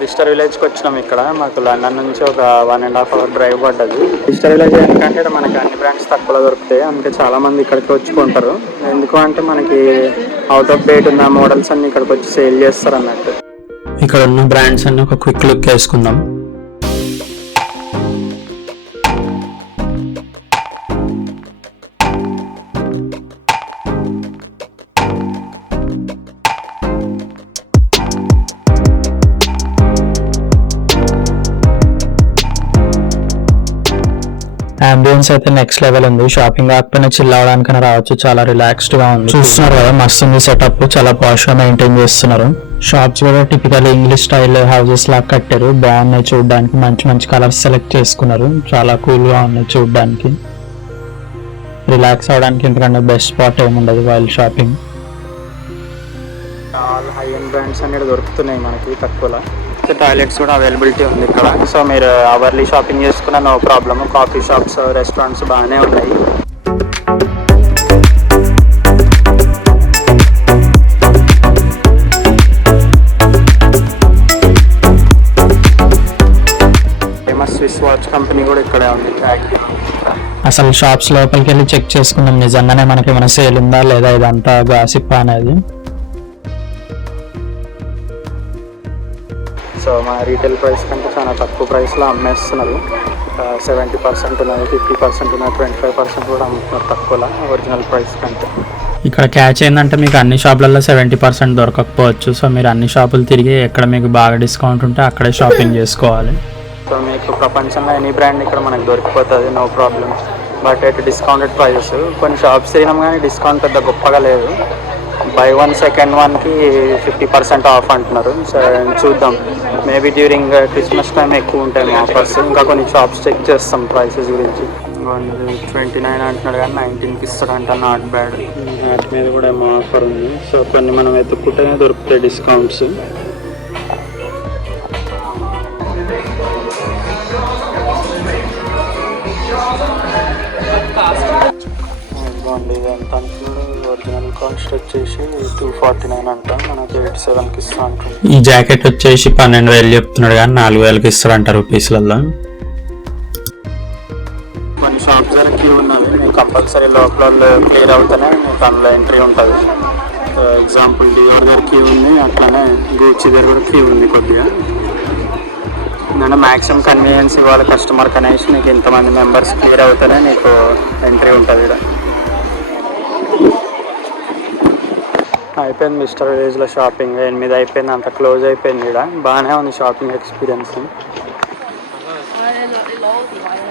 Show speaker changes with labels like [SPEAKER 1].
[SPEAKER 1] డిస్టర్ విలేజ్కి వచ్చినాం ఇక్కడ. మాకు లండన్ నుంచి ఒక one and half hour drive పడ్డది. డిస్టర్ విలేజ్ ఎందుకంటే ఇక్కడ మనకి అన్ని బ్రాండ్స్ తక్కువలో దొరుకుతాయి. అందుకే చాలా మంది ఇక్కడికి వచ్చుకుంటారు ఎందుకు అంటే మనకి అవుట్ ఆఫ్ డేట్ ఉన్న మోడల్స్ అన్ని ఇక్కడికి వచ్చి సేల్ చేస్తారు అన్నట్టు. ఇక్కడ ఉన్న బ్రాండ్స్ అన్ని ఒక క్విక్ లుక్ వేసుకుందాం. అంబియన్స్ అయితే నెక్స్ట్ లెవెల్ ఉంది. షాపింగ్ కాకపోయినా చిల్ అవడానికైనా రావచ్చు. చాలా రిలాక్స్డ్గా ఉంది. చూస్తున్నారు కదా మస్తు ఉంది సెటప్ చాలా పాష్గా మెయింటైన్ చేస్తున్నారు. షాప్స్ కూడా టిపికల్ ఇంగ్లీష్ స్టైల్ హౌసెస్ లాగా కట్టారు. బాగున్నాయి చూడడానికి. మంచి మంచి కలర్స్ సెలెక్ట్ చేసుకున్నారు. చాలా కూల్గా ఉన్నాయి చూడడానికి. రిలాక్స్ అవడానికి ఎందుకంటే బెస్ట్ స్పాట్ ఏముండదు వైల్ షాపింగ్ చాలా హై ఎండ్ బ్రాండ్స్ అనేది దొరుకుతున్నాయి మనకి తక్కువలో. టాయిలెట్స్ కూడా అవైలబిలిటీ ఉంది ఇక్కడ. సో మీరు అవర్లీ షాపింగ్ చేసుకున్న no problem coffee shops restaurants బాగానే ఉన్నాయి. ఫేమస్ స్విస్ వాచ్ కంపెనీ కూడా ఇక్కడే ఉంది. అసలు షాప్స్ లోపలికి వెళ్ళి చెక్ చేసుకున్నాం నిజంగానే మనకి ఏమైనా సేల్ ఉందా లేదా ఇదంతా గాసిప్ అనేది. సో మా రీటైల్ ప్రైస్ కంటే చాలా తక్కువ ప్రైస్లో అమ్మేస్తున్నారు. సెవెంటీ పర్సెంట్ ఉన్నది ఫిఫ్టీ పర్సెంట్ ఉన్నది ట్వంటీ ఫైవ్ పర్సెంట్ కూడా అమ్ముతున్నారు తక్కువలో ఒరిజినల్ ప్రైస్ కంటే. ఇక్కడ క్యాచ్ ఏంటంటే మీకు అన్ని షాపులలో సెవెంటీ పర్సెంట్ దొరకకపోవచ్చు. సో మీరు అన్ని షాపులు తిరిగి ఎక్కడ మీకు బాగా డిస్కౌంట్ ఉంటే అక్కడే షాపింగ్ చేసుకోవాలి. సో మీకు ప్రపంచంలో ఎనీ బ్రాండ్ ఇక్కడ మనకు దొరికిపోతుంది no problem but at discounted prices కొన్ని షాప్స్ తిరిగినాం కానీ డిస్కౌంట్ పెద్ద గొప్పగా లేదు. బై వన్ సెకండ్ వన్కి ఫిఫ్టీ పర్సెంట్ ఆఫ్ అంటున్నారు. సో చూద్దాం. మేబీ డ్యూరింగ్ క్రిస్మస్ టైం ఎక్కువ ఉంటాయి ఆఫర్స్. ఇంకా కొన్ని షాప్స్ చెక్ చేస్తాం ప్రైసెస్ గురించి. ట్వంటీ నైన్ అంటున్నాడు కానీ నైన్టీన్కి ఇస్తాడంట నాట్ బ్యాడ్. వాటి మీద కూడా ఏమో ఆఫర్ ఉంది. సో కొన్ని మనం వెతుక్కుంటేనే దొరుకుతాయి డిస్కౌంట్స్. ఇదిగోండి ఇది ఎంత అంటున్నాడు ఒరిజినల్ కాస్ట్ వచ్చేసి టూ ఫార్టీ నైన్ అంట. మనకి ఎయిట్ సెవెన్కి ఇస్తా అంటారు ఈ జాకెట్ వచ్చేసి పన్నెండు వేలు చెప్తున్నాడు కానీ నాలుగు వేలకి ఇస్తారంట రూపీస్లలో కొన్ని షాప్స్ దగ్గర క్యూ ఉన్నవి. మీకు కంపల్సరీ లోపల క్లియర్ అవుతూనే మీకు అందులో ఎంట్రీ ఉంటుంది. ఎగ్జాంపుల్ డిఓర్ దగ్గర క్యూ ఉంది. అట్లానే గూచి దగ్గర కూడా క్యూ ఉంది కొద్దిగా. నేను మ్యాక్సిమం కన్వీనియన్స్ ఇవ్వాలి కస్టమర్ అనేసి నీకు ఇంతమంది మెంబర్స్ క్లియర్ అవుతేనే నీకు ఎంట్రీ ఉంటుంది ఇక్కడ. అయిపోయింది మిస్టర్ విలేజ్లో షాపింగ్. ఎనిమిది అయిపోయింది అంత క్లోజ్ అయిపోయింది ఇక్కడ. బాగానే ఉంది షాపింగ్ ఎక్స్పీరియన్స్.